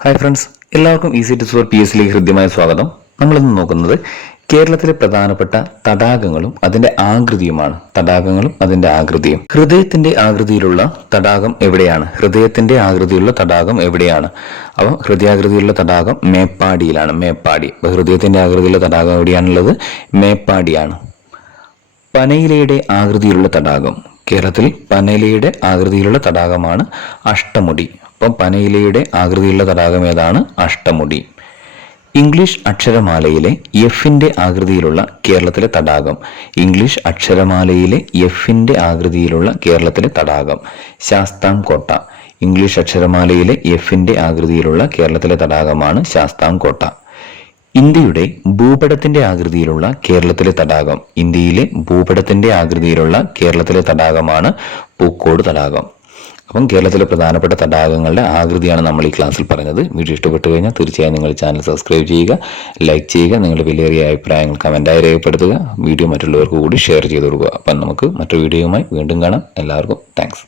Hi friends എല്ലാവർക്കും easy tips for P S സിയിലേക്ക് ഹൃദ്യമായ സ്വാഗതം. നമ്മളിന്ന് നോക്കുന്നത് കേരളത്തിലെ പ്രധാനപ്പെട്ട തടാകങ്ങളും അതിന്റെ ആകൃതിയുമാണ്. തടാകങ്ങളും അതിന്റെ ആകൃതിയും. ഹൃദയത്തിന്റെ ആകൃതിയിലുള്ള തടാകം എവിടെയാണ്? ഹൃദയത്തിന്റെ ആകൃതിയുള്ള തടാകം എവിടെയാണ്? അപ്പം ഹൃദയാകൃതിയുള്ള തടാകം മേപ്പാടിയിലാണ്. മേപ്പാടി. അപ്പം ഹൃദയത്തിന്റെ ആകൃതിയുള്ള തടാകം എവിടെയാണുള്ളത്? മേപ്പാടിയാണ്. പനയിലയുടെ ആകൃതിയിലുള്ള തടാകം. കേരളത്തിൽ പനയിലയുടെ ആകൃതിയിലുള്ള തടാകമാണ് അഷ്ടമുടി. അപ്പം പനയിലയുടെ ആകൃതിയുള്ള തടാകം ഏതാണ്? അഷ്ടമുടി. ഇംഗ്ലീഷ് അക്ഷരമാലയിലെ എഫിന്റെ ആകൃതിയിലുള്ള കേരളത്തിലെ തടാകം. ഇംഗ്ലീഷ് അക്ഷരമാലയിലെ എഫിന്റെ ആകൃതിയിലുള്ള കേരളത്തിലെ തടാകം. ശാസ്താംകോട്ട ഇംഗ്ലീഷ് അക്ഷരമാലയിലെ എഫിന്റെ ആകൃതിയിലുള്ള കേരളത്തിലെ തടാകമാണ് ശാസ്താംകോട്ട ഇന്ത്യയുടെ ഭൂപടത്തിന്റെ ആകൃതിയിലുള്ള കേരളത്തിലെ തടാകം. ഇന്ത്യയിലെ ഭൂപടത്തിന്റെ ആകൃതിയിലുള്ള കേരളത്തിലെ തടാകമാണ് പൂക്കോട് തടാകം. അപ്പം കേരളത്തിലെ പ്രധാനപ്പെട്ട തടാകങ്ങളുടെ ആകൃതിയാണ് നമ്മൾ ഈ ക്ലാസ്സിൽ പറഞ്ഞത്. വീഡിയോ ഇഷ്ടപ്പെട്ടു കഴിഞ്ഞാൽ തീർച്ചയായും നിങ്ങൾ ചാനൽ സബ്സ്ക്രൈബ് ചെയ്യുക ലൈക്ക് ചെയ്യുക നിങ്ങളുടെ വിലയേറിയ അഭിപ്രായങ്ങൾ കമന്റായി രേഖപ്പെടുത്തുക വീഡിയോ മറ്റുള്ളവർക്ക് കൂടി ഷെയർ ചെയ്ത് കൊടുക്കുക. അപ്പം നമുക്ക് മറ്റൊരു വീഡിയോയുമായി വീണ്ടും കാണാം. എല്ലാവർക്കും താങ്ക്സ്